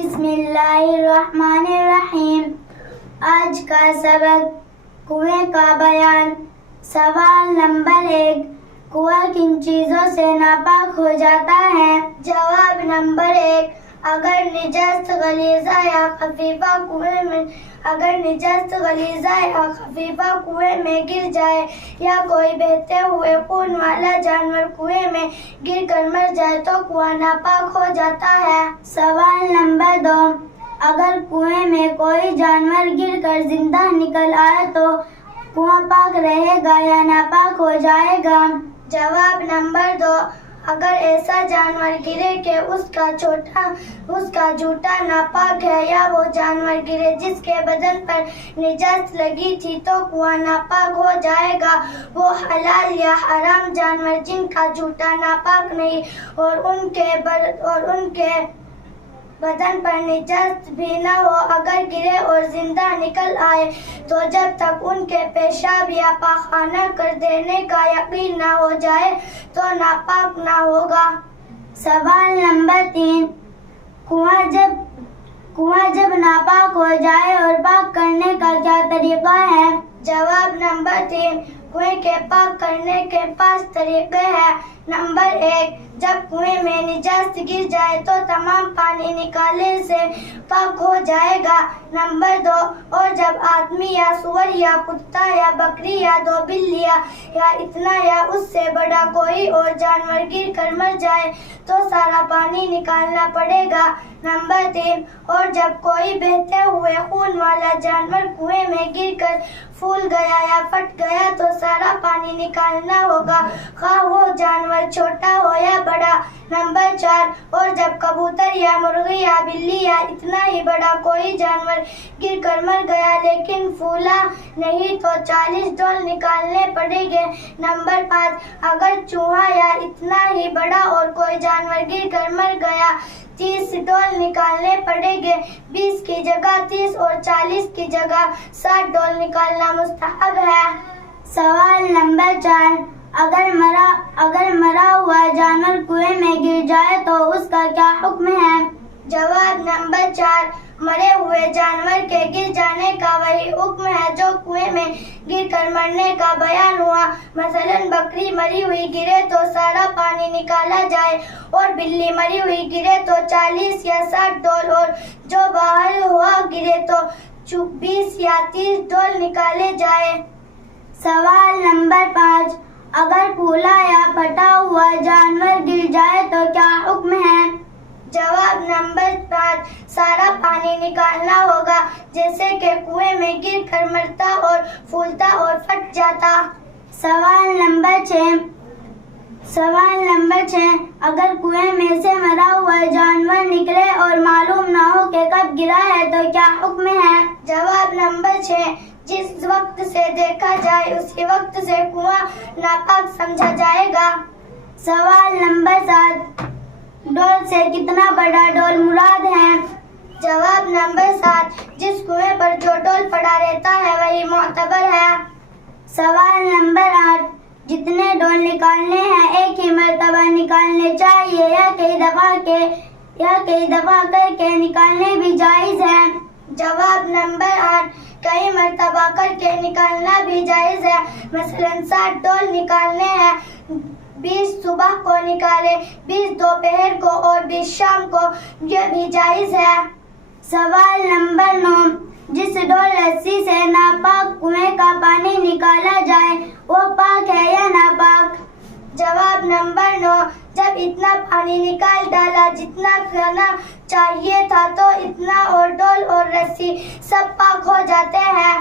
بسم اللہ الرحمن الرحیم۔ آج کا سبق کنویں کا بیان۔ سوال نمبر 1، کنواں کن چیزوں سے ناپاک ہو جاتا ہے؟ جواب نمبر 1، اگر نجست غلیظہ یا خفیفہ کنویں میں گر جائے یا کوئی بہتے ہوئے خون والا جانور کنویں میں گر کر مر جائے تو کنواں ناپاک ہو جاتا ہے۔ سوال نمبر 2، اگر کنویں میں کوئی جانور گر کر زندہ نکل آئے تو کنواں پاک رہے گا یا ناپاک ہو جائے گا؟ جواب نمبر 2، اگر ایسا جانور گرے کہ اس کا جھوٹا ناپاک ہے یا وہ جانور گرے جس کے بدن پر نجست لگی تھی تو کنواں ناپاک ہو جائے گا۔ وہ حلال یا حرام جانور جن کا جھوٹا ناپاک نہیں اور ان کے بدن پر نجست بھی نہ ہو، اگر گرے اور زندہ نکل آئے تو جب تک ان کے پیشاب یا پاخانہ کر دینے کا یقین نہ ہو جائے تو ناپاک نہ ہوگا۔ سوال نمبر 3، کنواں جب ناپاک ہو جائے اور پاک کرنے کا کیا طریقہ ہے؟ جواب نمبر 3، کنویں کے پاک کرنے کے 5 طریقے ہیں۔ نمبر 1، جب کنویں میں نجست گر جائے تو تمام پانی نکالنے سے پاک ہو جائے گا۔ نمبر 2، اور جب آدمی یا سور یا کتا یا بکری یا 2 بلیاں یا اتنا یا اس سے بڑا کوئی اور جانور گر کر مر جائے تو سارا پانی نکالنا پڑے گا۔ نمبر 3، اور جب کوئی بہتے ہوئے خون والا جانور کنویں میں گر کر پھول گیا یا پھٹ گیا تو سارا پانی نکالنا ہوگا، خواہ وہ جانور چھوٹا ہو یا بڑا۔ نمبر 4، اور جب کبوتر یا مرغی یا بلی یا اتنا ہی بڑا کوئی جانور گر کر مر گیا لیکن پھولا نہیں تو 40 ڈول نکالنے پڑیں گے۔ نمبر 5، اگر چوہا یا اتنا ہی بڑا اور کوئی جانور گر کر مر گیا 30 ڈول نکالنے پڑیں گے۔ 20 کی جگہ 30 اور 40 کی جگہ 60 ڈول نکالنا مستحب ہے۔ سوال نمبر 4، اگر مرا ہوا جانور کنویں میں گر جائے تو اس کا کیا حکم ہے؟ جواب نمبر 4، مرے ہوئے جانور کے گر جانے کا وہی حکم ہے جو کنویں میں گر کر مرنے کا بیان ہوا۔ مثلا بکری مری ہوئی گرے تو سارا پانی نکالا جائے اور بلی مری ہوئی گرے تو 40 یا 60 ڈول اور جو باہر ہوا گرے تو 20 یا 30 ڈول نکالے جائے۔ سوال نمبر 5، اگر پھولا یا پھٹا ہوا جانور گر جائے تو کیا حکم ہے؟ جواب نمبر 5، سارا پانی نکالنا ہوگا جیسے کہ کنویں میں گر کر مرتا اور پھولتا اور پھٹ جاتا۔ سوال نمبر 6، اگر کنویں میں سے مرا ہوا جانور نکلے اور معلوم نہ ہو کہ کب گرا ہے تو کیا حکم ہے؟ جواب نمبر 6، جس وقت سے دیکھا جائے اسی وقت سے کنواں ناپاک سمجھا جائے گا۔ سوال نمبر 7، ڈول سے کتنا بڑا ڈول مراد ہے؟ جواب نمبر 7، جس کنویں پر جو ڈول پڑا رہتا ہے وہی معتبر ہے۔ سوال نمبر 8، جتنے ڈول نکالنے ہیں ایک ہی مرتبہ نکالنے چاہیے یا کئی دفعہ کر کے نکالنے بھی جائز ہے؟ جواب نمبر 8، کئی مرتبہ کر کے نکالنا بھی جائز ہے۔ مثلا 60 ڈول نکالنے ہیں، 20 صبح کو نکالے، 20 دوپہر کو اور 20 شام کو، یہ بھی جائز ہے۔ سوال نمبر 9، جس ڈول رسی سے ناپاک کنویں کا پانی نکالا جائے وہ پاک ہے یا ناپاک؟ جواب نمبر 9، جب اتنا پانی نکال ڈالا جتنا کرنا چاہیے تھا تو اتنا اور ڈول اور رسی سب پاک ہو جاتے ہیں۔